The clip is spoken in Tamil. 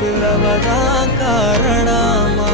பிறவதான் காரணமா?